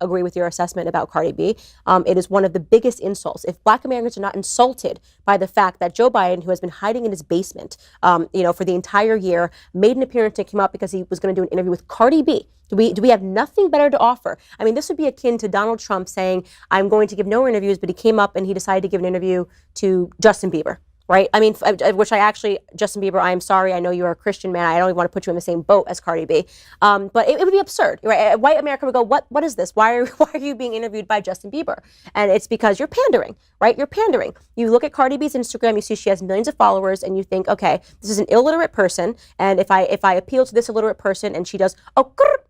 Agree with your assessment about Cardi B. It is one of the biggest insults. If Black Americans are not insulted by the fact that Joe Biden, who has been hiding in his basement, for the entire year, made an appearance and came out because he was going to do an interview with Cardi B. Do we have nothing better to offer? I mean, this would be akin to Donald Trump saying, I'm going to give no interviews, but he came up and he decided to give an interview to Justin Bieber. Right? I mean, Justin Bieber, I am sorry. I know you're a Christian man. I don't even want to put you in the same boat as Cardi B. But it would be absurd, right? White America would go, what is this? Why are you being interviewed by Justin Bieber? And it's because you're pandering, right? You're pandering. You look at Cardi B's Instagram, you see she has millions of followers, and you think, okay, this is an illiterate person. And if I appeal to this illiterate person and she does,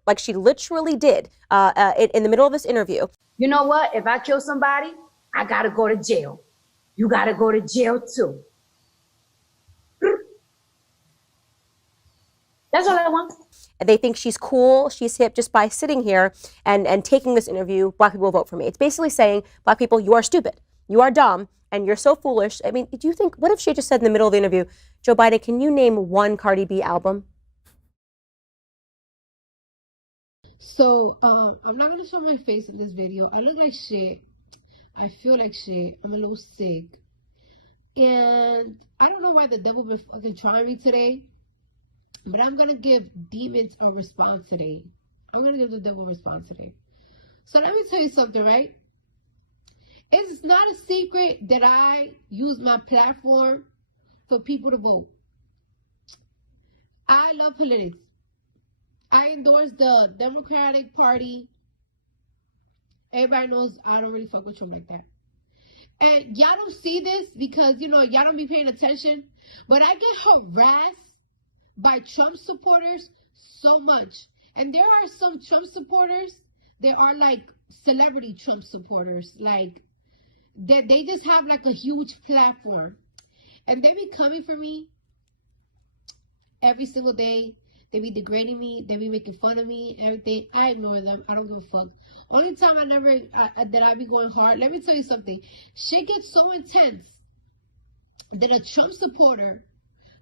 like she literally did in the middle of this interview. You know what? If I kill somebody, I got to go to jail. You got to go to jail too. That's all I want. They think she's cool, she's hip just by sitting here and taking this interview. Black people will vote for me. It's basically saying, Black people, you are stupid, you are dumb, and you're so foolish. I mean, do you think, what if she just said in the middle of the interview, Joe Biden, can you name one Cardi B album? So, I'm not going to show my face in this video. I look like shit. I feel like shit. I'm a little sick. And I don't know why the devil been fucking trying me today. But I'm going to give demons a response today. I'm going to give the devil a response today. So let me tell you something, right? It's not a secret that I use my platform for people to vote. I love politics. I endorse the Democratic Party. Everybody knows I don't really fuck with Trump like that. And y'all don't see this because, y'all don't be paying attention. But I get harassed by Trump supporters so much. And there are some Trump supporters, there are like celebrity Trump supporters. Like, that they just have like a huge platform. And they be coming for me every single day. They be degrading me. They be making fun of me, everything. I ignore them. I don't give a fuck. Only time that I be going hard. Let me tell you something. Shit gets so intense that a Trump supporter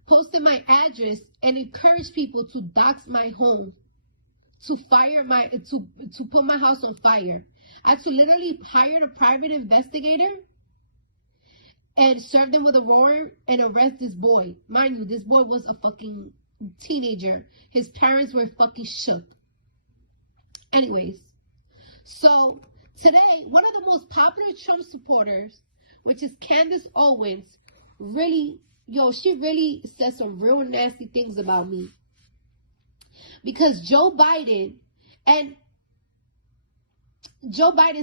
posted my address and encouraged people to dox my home, to put my house on fire. I had to literally hire a private investigator and serve them with a warrant and arrest this boy. Mind you, this boy was a fucking teenager. His parents were fucking shook. Anyways, so today, one of the most popular Trump supporters, which is Candace Owens, she really said some real nasty things about me. Because Joe Biden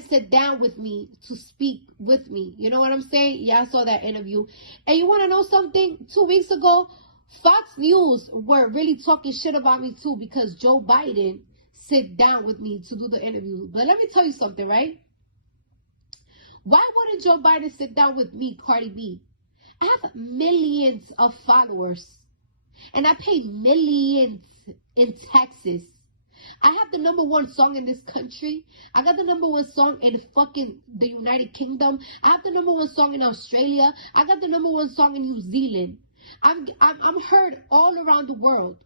sat down with me to speak with me. You know what I'm saying? Yeah, I saw that interview. And you want to know something? 2 weeks ago, Fox News were really talking shit about me too because Joe Biden sat down with me to do the interview. But let me tell you something, right? Why wouldn't Joe Biden sit down with me, Cardi B? I have millions of followers and I pay millions in taxes. I have the #1 song in this country. I got the #1 song in the United Kingdom. I have the #1 song in Australia. I got the #1 song in New Zealand. I'm heard all around the world.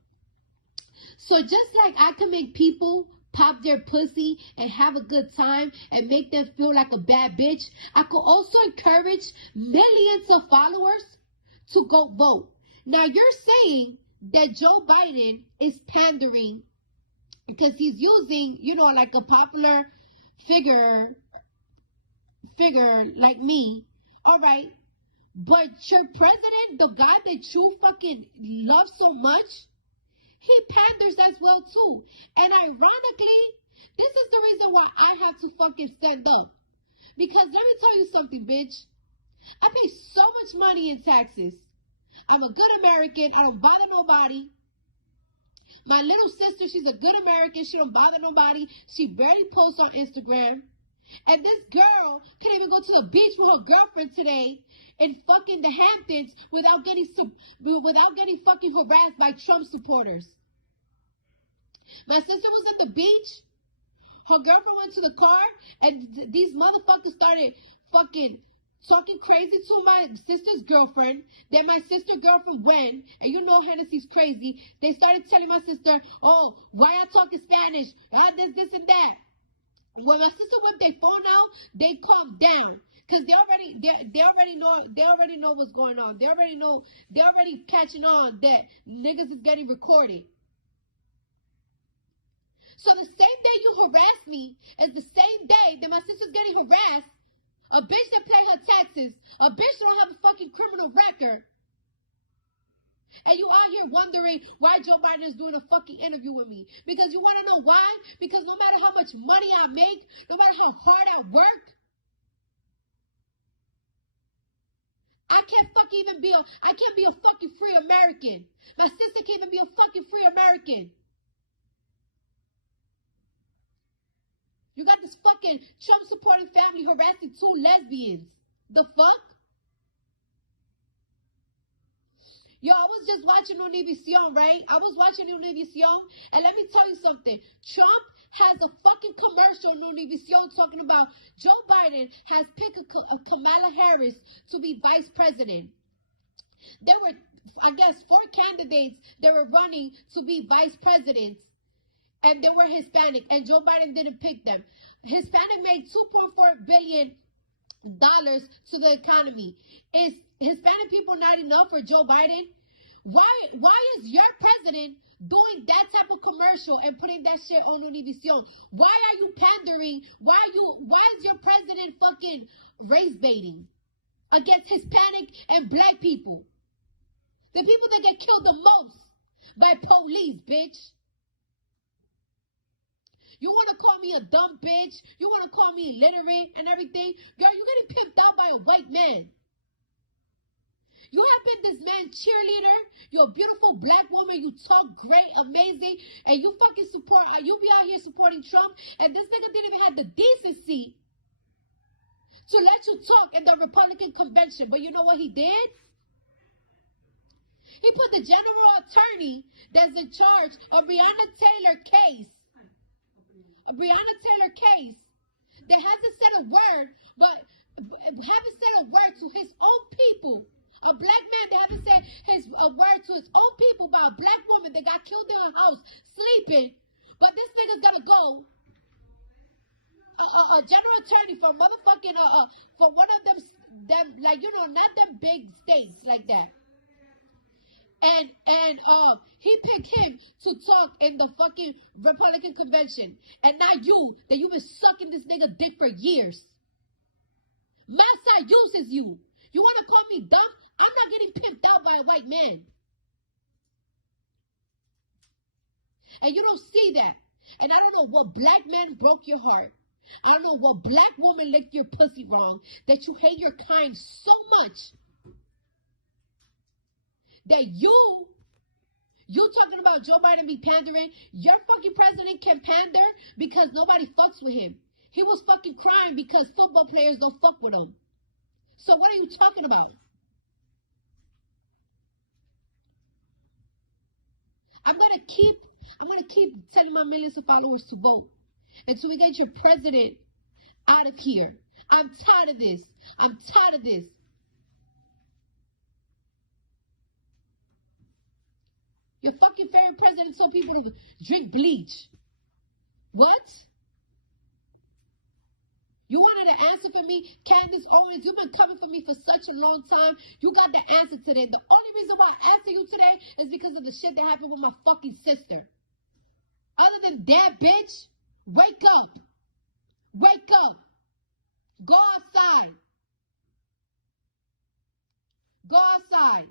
So just like I can make people pop their pussy and have a good time and make them feel like a bad bitch, I could also encourage millions of followers to go vote. Now you're saying that Joe Biden is pandering because he's using, like a popular figure like me. All right. But your president, the guy that you fucking love so much, he panders as well too. And ironically, this is the reason why I have to fucking stand up. Because let me tell you something, bitch. I pay so much money in taxes. I'm a good American. I don't bother nobody. My little sister, she's a good American. She don't bother nobody. She barely posts on Instagram. And this girl couldn't even go to the beach with her girlfriend today in fucking the Hamptons without getting fucking harassed by Trump supporters. My sister was on the beach. Her girlfriend went to the car and these motherfuckers started fucking talking crazy to my sister's girlfriend. Then my sister's girlfriend went, and you know Hennessy's crazy. They started telling my sister, oh, why I talking Spanish? This, and that. When my sister whipped their phone out, they calmed down. Cause they already know what's going on. They already catching on that niggas is getting recorded. So the same day you harass me is the same day that my sister's getting harassed. A bitch that pay her taxes. A bitch that don't have a fucking criminal record. And you out here wondering why Joe Biden is doing a fucking interview with me. Because you want to know why? Because no matter how much money I make, no matter how hard I work, I can't be a fucking free American. My sister can't even be a fucking free American. You got this fucking Trump supporting family harassing 2 lesbians. The fuck? Yo, I was just watching Univision, right? I was watching Univision, and let me tell you something. Trump has a fucking commercial on Univision talking about Joe Biden has picked a Kamala Harris to be vice president. There were, I guess, 4 candidates that were running to be vice presidents, and they were Hispanic, and Joe Biden didn't pick them. Hispanic made $2.4 billion to the economy. Is Hispanic people not enough for Joe Biden? Why is your president doing that type of commercial and putting that shit on Univision? Why are you pandering? Why is your president fucking race baiting against Hispanic and black people? The people that get killed the most by police, bitch. You want to call me a dumb bitch? You want to call me illiterate and everything? Girl, you're getting pimped out by a white man. You have been this man's cheerleader. You're a beautiful black woman. You talk great, amazing. And you fucking support, you be out here supporting Trump. And this nigga didn't even have the decency to let you talk in the Republican convention. But you know what he did? He put the general attorney that's in charge of Breonna Taylor case. A Breonna Taylor case that hasn't said a word, but haven't said a word to his own people. A black man that haven't said a word to his own people about a black woman that got killed in her house sleeping. But this nigga's gonna go a general attorney for motherfucking for one of them like, you know, not them big states like that. And he picked him to talk in the fucking Republican convention. And not you, that you've been sucking this nigga dick for years. Massa uses you. You want to call me dumb? I'm not getting pimped out by a white man. And you don't see that. And I don't know what black man broke your heart. I don't know what black woman licked your pussy wrong that you hate your kind so much that you talking about Joe Biden be pandering. Your fucking president can pander because nobody fucks with him. He was fucking crying because football players don't fuck with him. So what are you talking about? I'm gonna keep telling my millions of followers to vote until we get your president out of here. I'm tired of this. I'm tired of this. Your fucking favorite president told people to drink bleach. What? You wanted an answer for me? Candace Owens, you've been coming for me for such a long time. You got the answer today. The only reason why I answer you today is because of the shit that happened with my fucking sister. Other than that, bitch, wake up. Wake up. Go outside. Go outside.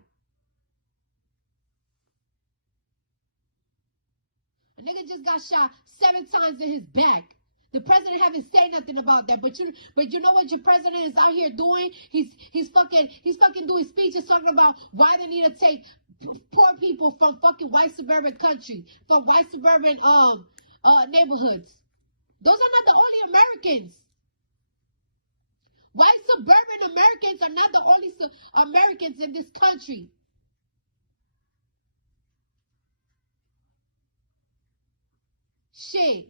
A nigga just got shot 7 times in his back. The president haven't said nothing about that, but you know what your president is out here doing? He's fucking doing speeches talking about why they need to take poor people from fucking white suburban country, from white suburban neighborhoods. Those are not the only Americans. White suburban Americans are not the only Americans in this country. Shit.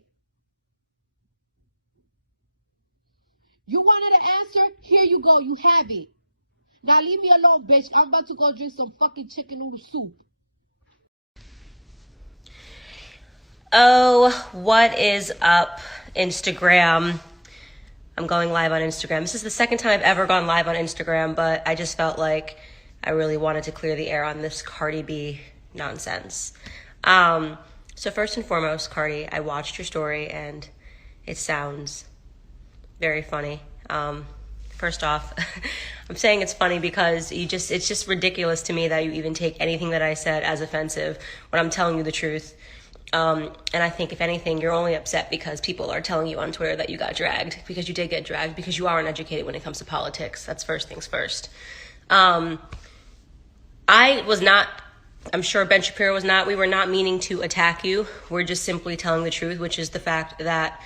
You wanted an answer? Here you go. You have it. Now leave me alone, bitch. I'm about to go drink some fucking chicken noodle soup. Oh, what is up, Instagram? I'm going live on Instagram. This is the second time I've ever gone live on Instagram, but I just felt like I really wanted to clear the air on this Cardi B nonsense. So first and foremost, Cardi, I watched your story and it sounds very funny. First off, I'm saying it's funny because it's just ridiculous to me that you even take anything that I said as offensive when I'm telling you the truth. And I think if anything, you're only upset because people are telling you on Twitter that you got dragged, because you did get dragged, because you are uneducated when it comes to politics. That's first things first. I was not, I'm sure Ben Shapiro was not, we were not meaning to attack you. We're just simply telling the truth, which is the fact that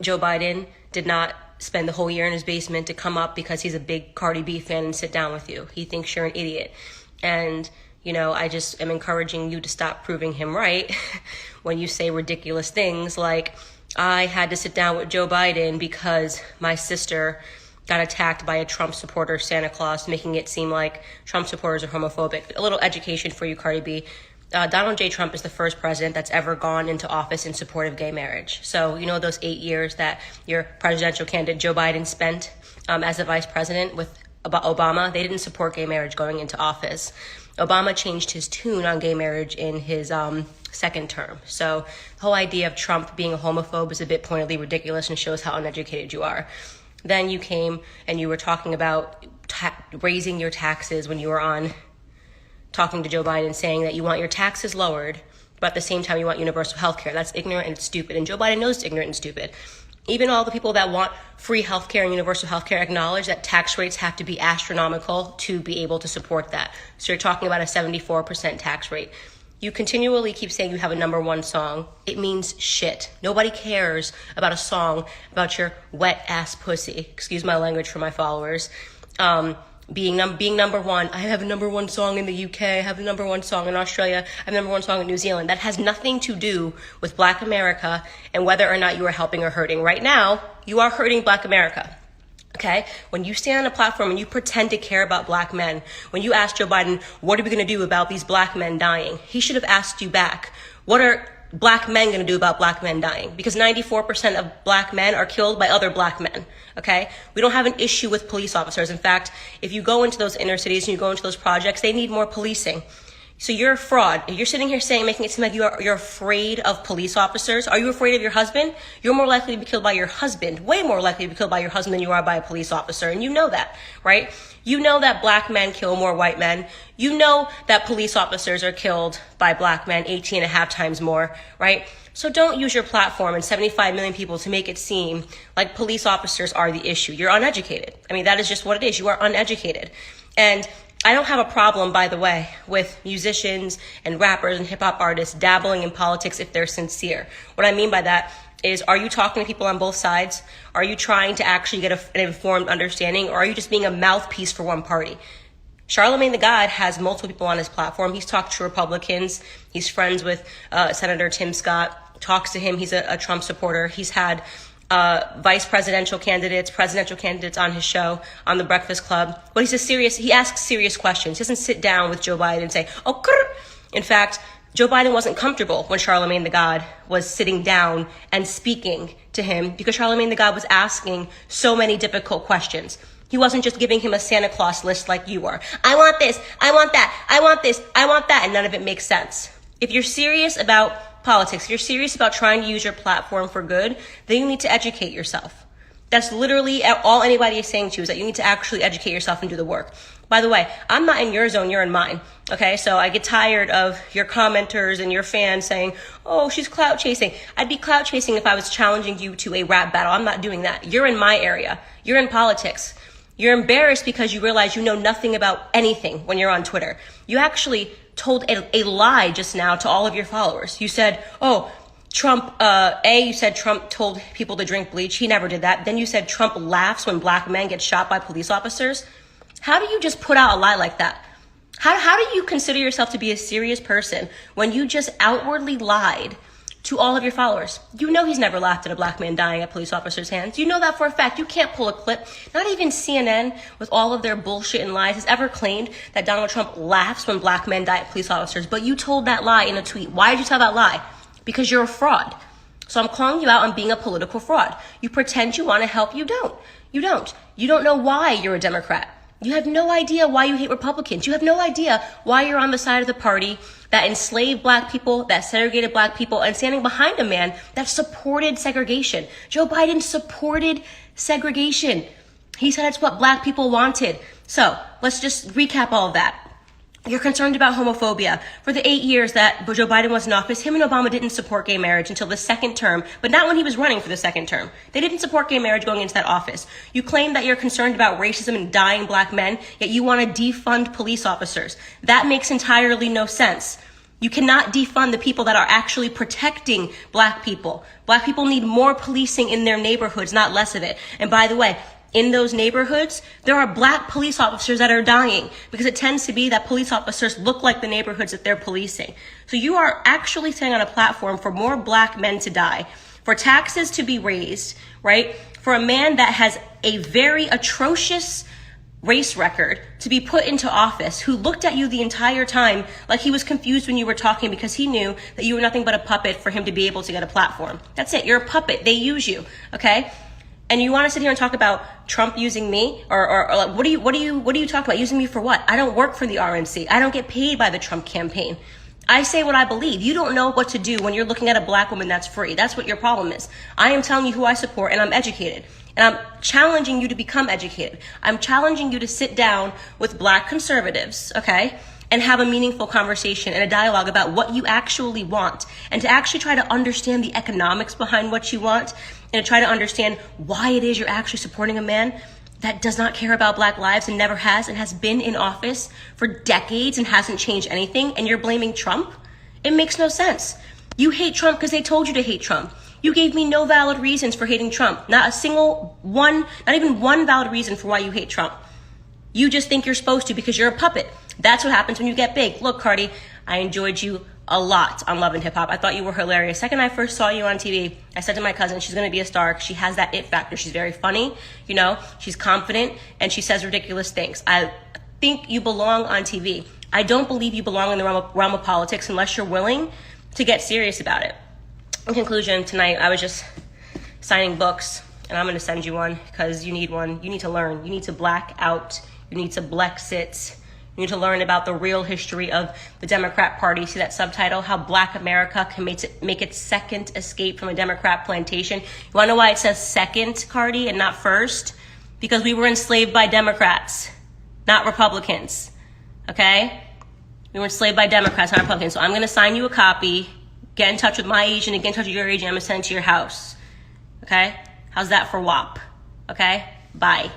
Joe Biden did not spend the whole year in his basement to come up because he's a big Cardi B fan and sit down with you. He thinks you're an idiot. And, you know, I just am encouraging you to stop proving him right when you say ridiculous things like, I had to sit down with Joe Biden because my sister got attacked by a Trump supporter, Santa Claus, making it seem like Trump supporters are homophobic. A little education for you, Cardi B. Donald J. Trump is the first president that's ever gone into office in support of gay marriage. So, you know, those 8 years that your presidential candidate Joe Biden spent as a vice president with Obama, they didn't support gay marriage going into office. Obama changed his tune on gay marriage in his second term. So the whole idea of Trump being a homophobe is a bit pointedly ridiculous and shows how uneducated you are. Then you came and you were talking about raising your taxes when you were on talking to Joe Biden, saying that you want your taxes lowered, but at the same time you want universal health care. That's ignorant and it's stupid. And Joe Biden knows it's ignorant and stupid. Even all the people that want free health care and universal health care acknowledge that tax rates have to be astronomical to be able to support that. So you're talking about a 74% tax rate. You continually keep saying you have a number one song. It means shit. Nobody cares about a song about your wet ass pussy. Excuse my language for my followers. Being number one. I have a number one song in the UK. I have a number one song in Australia. I have a number one song in New Zealand. That has nothing to do with Black America and whether or not you are helping or hurting. Right now, you are hurting Black America. Okay? When you stand on a platform and you pretend to care about Black men, when you ask Joe Biden, what are we going to do about these Black men dying? He should have asked you back, what are Black men going to do about Black men dying? Because 94% of Black men are killed by other Black men. Okay? We don't have an issue with police officers. In fact, if you go into those inner cities and you go into those projects, they need more policing. So you're a fraud. You're sitting here saying, making it seem like you're afraid of police officers. Are you afraid of your husband? You're more likely to be killed by your husband, way more likely to be killed by your husband than you are by a police officer. And you know that, right? You know that Black men kill more white men. You know that police officers are killed by Black men 18 and a half times more, right? So don't use your platform and 75 million people to make it seem like police officers are the issue. You're uneducated. I mean, that is just what it is. You are uneducated. And I don't have a problem, by the way, with musicians and rappers and hip hop artists dabbling in politics if they're sincere. What I mean by that is, are you talking to people on both sides? Are you trying to actually get an informed understanding, or are you just being a mouthpiece for one party? Charlemagne the God has multiple people on his platform. He's talked to Republicans. He's friends with Senator Tim Scott, talks to him. He's a Trump supporter. He's had vice presidential candidates on his show, on The Breakfast Club. But he asks serious questions. He doesn't sit down with Joe Biden and say, oh, grr. In fact, Joe Biden wasn't comfortable when Charlemagne the God was sitting down and speaking to him because Charlemagne the God was asking so many difficult questions. He wasn't just giving him a Santa Claus list like you were. I want this, I want that, I want this, I want that, and none of it makes sense. If you're serious about politics, if you're serious about trying to use your platform for good, then you need to educate yourself. That's literally all anybody is saying to you, is that you need to actually educate yourself and do the work. By the way, I'm not in your zone, you're in mine. Okay, so I get tired of your commenters and your fans saying, oh, she's clout chasing. I'd be clout chasing if I was challenging you to a rap battle. I'm not doing that. You're in my area. You're in politics. You're embarrassed because you realize you know nothing about anything when you're on Twitter. You actually told a lie just now to all of your followers. You said, oh, Trump, you said Trump told people to drink bleach. He never did that. Then you said Trump laughs when Black men get shot by police officers. How do you just put out a lie like that? How do you consider yourself to be a serious person when you just outwardly lied to all of your followers. You know he's never laughed at a black man dying at police officers' hands. You know that for a fact. You can't pull a clip. Not even CNN, with all of their bullshit and lies, has ever claimed that Donald Trump laughs when black men die at police officers. But you told that lie in a tweet. Why did you tell that lie? Because you're a fraud. So I'm calling you out on being a political fraud. You pretend you want to help. You don't. You don't. You don't know why you're a Democrat. You have no idea why you hate Republicans. You have no idea why you're on the side of the party that enslaved black people, that segregated black people, and standing behind a man that supported segregation. Joe Biden supported segregation. He said it's what black people wanted. So let's just recap all of that. You're concerned about homophobia. For the 8 years that Joe Biden was in office, him and Obama didn't support gay marriage until the second term, but not when he was running for the second term. They didn't support gay marriage going into that office. You claim that you're concerned about racism and dying black men, yet you want to defund police officers. That makes entirely no sense. You cannot defund the people that are actually protecting black people. Black people need more policing in their neighborhoods, not less of it. And by the way, in those neighborhoods, there are black police officers that are dying because it tends to be that police officers look like the neighborhoods that they're policing. So you are actually standing on a platform for more black men to die, for taxes to be raised, right? For a man that has a very atrocious race record to be put into office, who looked at you the entire time like he was confused when you were talking because he knew that you were nothing but a puppet for him to be able to get a platform. That's it. You're a puppet. They use you. Okay? And you want to sit here and talk about Trump using me, or like, what are you talking about? Using me for what? I don't work for the RNC. I don't get paid by the Trump campaign. I say what I believe. You don't know what to do when you're looking at a black woman that's free. That's what your problem is. I am telling you who I support, and I'm educated. And I'm challenging you to become educated. I'm challenging you to sit down with black conservatives, okay, and have a meaningful conversation and a dialogue about what you actually want, and to actually try to understand the economics behind what you want, and to try to understand why it is you're actually supporting a man that does not care about black lives and never has, and has been in office for decades and hasn't changed anything, and you're blaming Trump? It makes no sense. You hate Trump because they told you to hate Trump. You gave me no valid reasons for hating Trump. Not a single one, not even one valid reason for why you hate Trump. You just think you're supposed to because you're a puppet. That's what happens when you get big. Look, Cardi, I enjoyed you a lot on Love and Hip Hop. I thought you were hilarious. Second I first saw you on TV, I said to my cousin, she's going to be a star. She has that it factor. She's very funny, you know, she's confident, and she says ridiculous things. I think you belong on TV. I don't believe you belong in the realm of politics unless you're willing to get serious about it. In conclusion, tonight I was just signing books, and I'm going to send you one because you need one. You need to learn. You need to black out. You need to Blexit. You need to learn about the real history of the Democrat Party. See that subtitle, How Black America Can Make its Second Escape from a Democrat Plantation. You want to know why it says second, Cardi, and not first? Because we were enslaved by Democrats, not Republicans. Okay? We were enslaved by Democrats, not Republicans. So I'm going to sign you a copy. Get in touch with my agent and get in touch with your agent. I'm going to send it to your house. Okay? How's that for WAP? Okay? Bye.